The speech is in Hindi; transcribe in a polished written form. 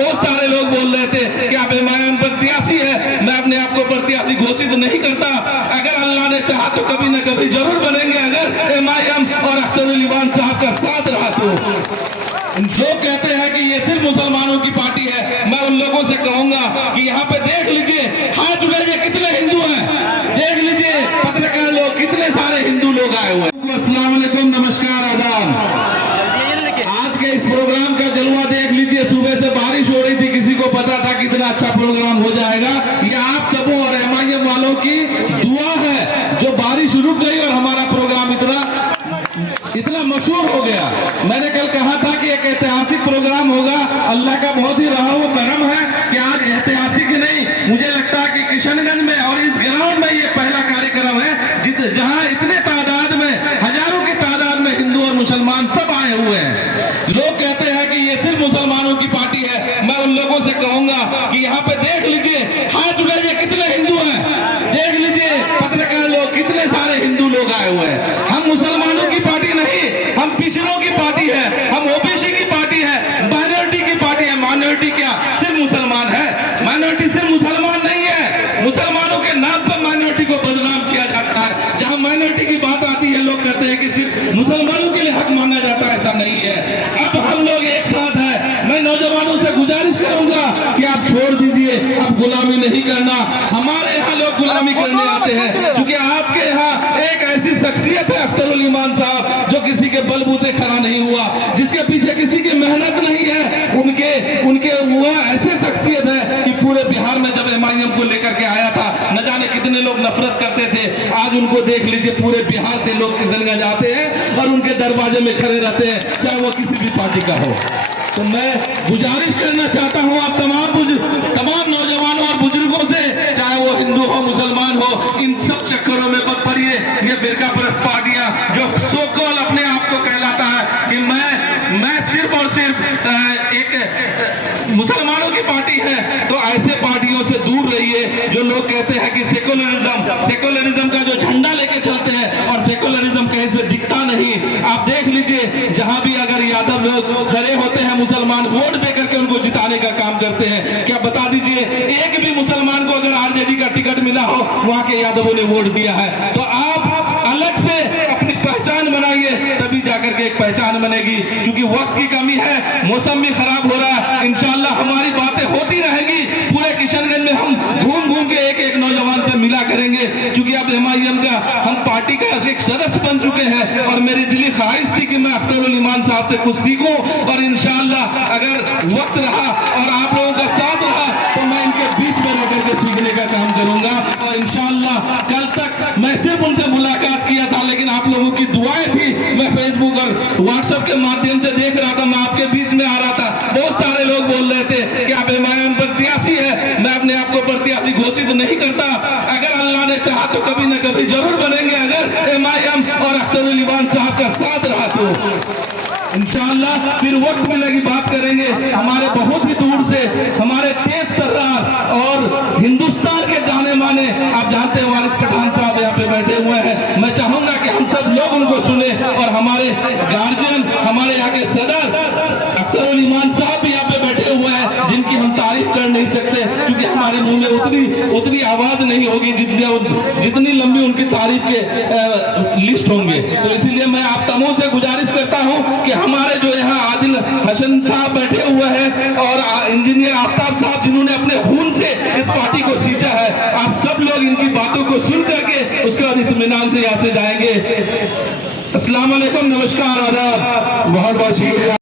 बहुत सारे लोग बोल रहे थे कि आप एमआईएम प्रत्याशी है। मैं अपने आप को प्रत्याशी घोषित नहीं करता। अगर अल्लाह ने चाहा तो कभी न कभी जरूर बनेंगे, अगर एमआईएम और अख्तरुल इमान साहब का साथ रहा तो। लोग कहते हैं कि ये सिर्फ मुसलमानों की पार्टी है। मैं उन लोगों से कहूंगा कि यहाँ पे देख लीजिए, हाथ उठाइए कितने हिंदू हैं, देख लीजिए पत्रकार लोग, कितने सारे हिंदू लोग आए हुए हैं। अस्सलाम वालेकुम, नमस्कार, आदाब। आज के इस प्रोग्राम का जलवा देख लीजिए। सुबह से बारिश हो रही थी, किसी को पता था कितना अच्छा प्रोग्राम हो जाएगा। ये आप सबों और एमआईएम वालों की दुआ है जो बारिश रुक गई और हमारा प्रोग्राम इतना मशहूर हो गया। मैंने कल कहा था कि एक ऐतिहासिक प्रोग्राम होगा। अल्लाह का बहुत ही रहा वो करम है कि आज ऐतिहासिक ही नहीं, मुझे लगता है कि किशनगंज में और इस ग्राउंड में ये पहला कार्यक्रम है जहां इतने तादाद में, हजारों की तादाद में हिंदू और मुसलमान सब आए हुए हैं। लोग कहते हैं कि ये सिर्फ मुसलमानों की पार्टी है। मैं उन लोगों से कहूंगा कि यहाँ पे देख लीजिए, हाथ उठाइए कितने हिंदू हैं, देख लीजिए पत्रकार लोग, कितने सारे हिंदू लोग आए हुए हैं। हम मुसलमानों की पार्टी नहीं, हम पिछड़ों की पार्टी है, हम ओबीसी की पार्टी है, माइनॉरिटी की पार्टी है। माइनॉरिटी क्या सिर्फ मुसलमान है? माइनॉरिटी सिर्फ मुसलमान नहीं है। मुसलमानों के नाम पर माइनॉरिटी को बदनाम किया जाता है। जहां माइनॉरिटी की बात आती है, लोग कहते हैं कि सिर्फ मुसलमानों के लिए हक माना जाता है। ऐसा नहीं है। अब हम लोग एक साथ हैं। मैं नौजवानों से गुजारिश करूंगा कि आप छोड़ दीजिए, अब गुलामी नहीं करना। हमारे यहाँ लोग गुलामी करने आते हैं, क्योंकि आपके यहाँ एक ऐसी शख्सियत है अख्तरुल इमान साहब, जो किसी के बलबूते खड़ा नहीं हुआ, जिसके पीछे किसी की मेहनत नहीं है। उनके हुआ ऐसे शख्सियत है कि पूरे बिहार में जब एमआईएम को लेकर के आया था, न जाने कितने लोग नफरत करते थे। आज उनको देख लीजिए, पूरे बिहार से लोग किशनगंज आते हैं और उनके दरवाजे में खड़े रहते हैं, चाहे वो किसी भी पार्टी का हो। तो मैं गुजारिश करना चाहता हूँ आप तमाम नौजवानों और बुजुर्गों से, चाहे वो हिंदू हो मुसलमान हो, इन सब चक्करों में मत पड़िए। ये फिरका परस्त पार्टियां जो सो कॉल अपने आप को कहलाता है कि मैं सिर्फ और सिर्फ एक मुसलमानों की पार्टी है, तो ऐसे पार्टियों से दूर रहिए जो लोग कहते हैं कि सेकुलरिज्म का जो झंडा लेके चलते हैं, और सेकुलरिज्म कहीं से दिखता नहीं। आप देख लीजिए, जहां भी अगर यादव लोग खड़े होते हैं, मुसलमान वोट दे करके उनको जिताने का काम करते हैं। क्या बता दीजिए, एक भी मुसलमान को अगर आरजेडी का टिकट मिला हो, वहां के यादवों ने वोट दिया है। तो आप अलग से अपनी पहचान बनाइए, तभी जाकर के एक पहचान बनेगी। क्योंकि वक्त की कमी है, मौसम भी खराब हो रहा है। इंशाल्लाह हमारी बातें होती रहेंगी। पूरे किशनगंज में हम घूम घूम के एक नौजवान से मिला करेंगे, क्योंकि अब एमआईएम का हम पार्टी का एक सदस्य बन चुके हैं। और मेरी दिली ख्वाहिश थी कि मैं अख्तरुल इमान साहब से कुछ सीखूं, और इंशाल्लाह अगर वक्त रहा और आप लोगों का साथ रहा, तो मैं इनके बीच में रहकर के सीखने का काम करूंगा। और इंशाल्लाह कल तक मैं सिर्फ उनसे मुलाकात किया था, लेकिन आप लोगों की दुआएं थी। मैं फेसबुक और व्हाट्सएप के माध्यम से देख रहा था, मैं आपके बीच में आ रहा था। बहुत सारे लोग बोल रहे थे कि आप एमआईएम प्रत्याशी है। मैं अपने आप को प्रत्याशी घोषित नहीं करता। अगर अल्लाह ने चाहा तो कभी न कभी जरूर बनेंगे, अगर एमआईएम और अख्तरुल इमान साहब का साथ रहा तो। इंशाअल्लाह फिर वक्त मिलेगी, बात करेंगे। हमारे बहुत ही दूर से, हमारे तेज तर्रार और हिंदुस्तान के जाने माने, आप जानते हैं वारिस पठान साहब यहाँ पे बैठे हुए हैं। मैं चाहूंगा कि हम सब लोग उनको सुने, और हमारे गार्जियन, हमारे यहाँ के सदर अख्तरुल इमान साहब भी यहाँ पे बैठे हुए हैं, जिनकी हम तारीफ कर नहीं सकते, क्योंकि हमारे मुंह में उतनी आवाज नहीं होगी जितनी लंबी उनकी तारीफ के लिस्ट होंगे। तो इसलिए मैं आप तमामों से गुजारिश करता हूँ कि हमारे जो यहाँ आदिल हसन साहब बैठे हुए हैं, और इंजीनियर आफ्ताब साहब, जिन्होंने अपने खून से इस पार्टी को सींचा है, आप सब लोग इनकी बातों को सुन करके उसके बाद इत्मीनान से यहाँ से जाएंगे। अस्सलाम वालेकुम, नमस्कार, आदाब, बहुत बहुत शुक्रिया।